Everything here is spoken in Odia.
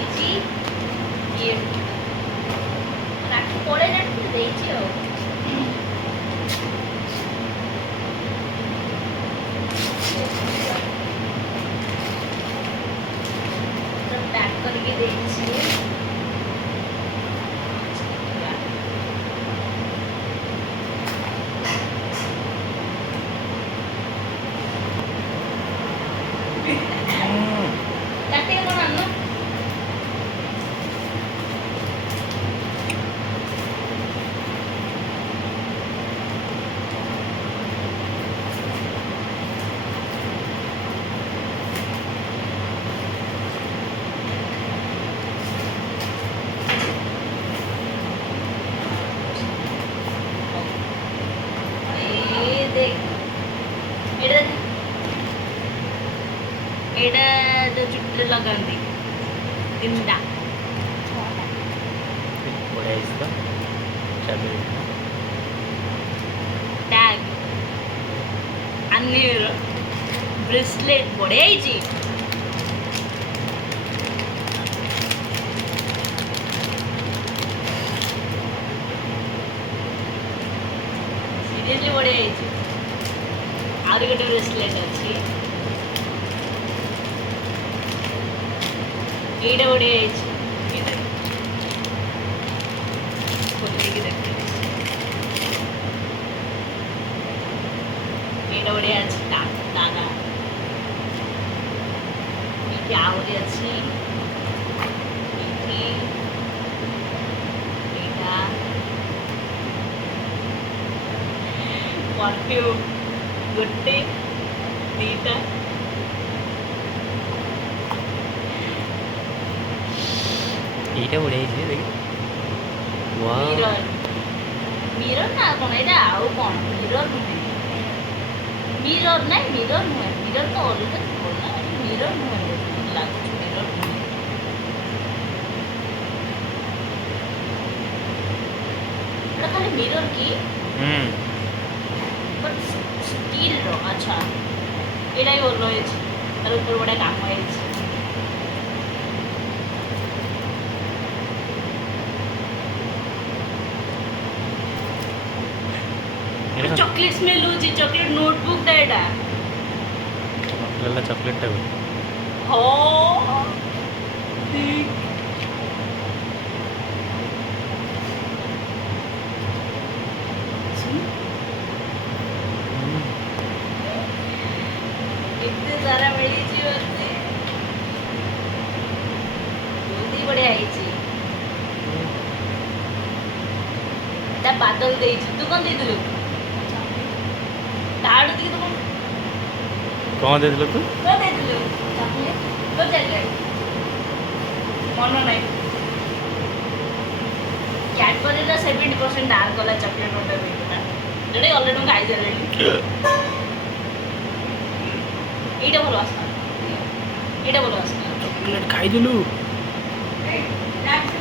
ଦେଇଛି ଇଏ ରାକ୍ଷୀ ପଳେଇଲାଣି କିନ୍ତୁ ଦେଇଛି ଆଉ ପ୍ୟାକ୍ କରିକି ଦେଇଛି। କାଟିକି କଣ ଆଣିଲ? ଏଇଟା ଯୋଉ ଚୁଟିରେ ଲଗାନ୍ତି ତିନିଟା ବଢ଼ିଆ ହେଇଛି ତ ଟ୍ୟାଗ ଆନିର ବ୍ରେସଲେଟ୍ ବଢ଼ିଆ ହେଇଛି। ସିରିୟସଲି ବଢ଼ିଆ ହେଇଛି। ଆହୁରି ଗୋଟେ ବ୍ରେସଲେଟ୍ ଅଛି। ଏଇଟା ବଢ଼ିଆ ହେଇଛି। ଏଇଟା ଖୋଲେଇକି ଦେଖ। ଏଇଟା ବଢ଼ିଆ ଅଛି। ଦାଦା ଏଇଠି ଆହୁରି ଅଛି। ଏଇଠି ଏଇଟା ପରଫ୍ୟୁମ୍ ଗୋଟେ ଦିଟା এইটা বড় হয়েছে দেখি ওয়াও মিরর মিরর না কোন এটা ଆଉ কোন মিরর ନୁହେଁ ମିରର ନାଇଁ ମିରର ନୁହେଁ ମିରର ତ ଅଲଗା ଥିବ ନା ମିରର ନୁହେଁ ମୋତେ ଲାଗୁଛି ମିରର ନୁହେଁ ଏଟା ଖାଲି ମିରର କି ବଟ୍ ଷ୍ଟିଲର ଆଚ୍ଛା ଏଇଟା ବି ଭଲ ହେଇଛି ତାର ଉପରେ ବଢ଼ିଆ କାମ ହେଇଛି चॉकलेट स्मेल होची चॉकलेट नोटबुक टा एटा आपल्याला चॉकलेट टाकू हो ठीक इतने सारा मिली जी वरती बहुत बढ़िया आईची ता बादल देइची तू कोन देइदलु ताड़ दिखे तो कौन दे दिलो तू तो दे दिलु चॉकलेट तो चॉकलेट मन नहीं कैडबरी रा 70% डार्क वाला चॉकलेट होता है बेटा जेडे ऑलरेडी खाई देलेनी एटा बोलो आस्ता चॉकलेट खाई दिलु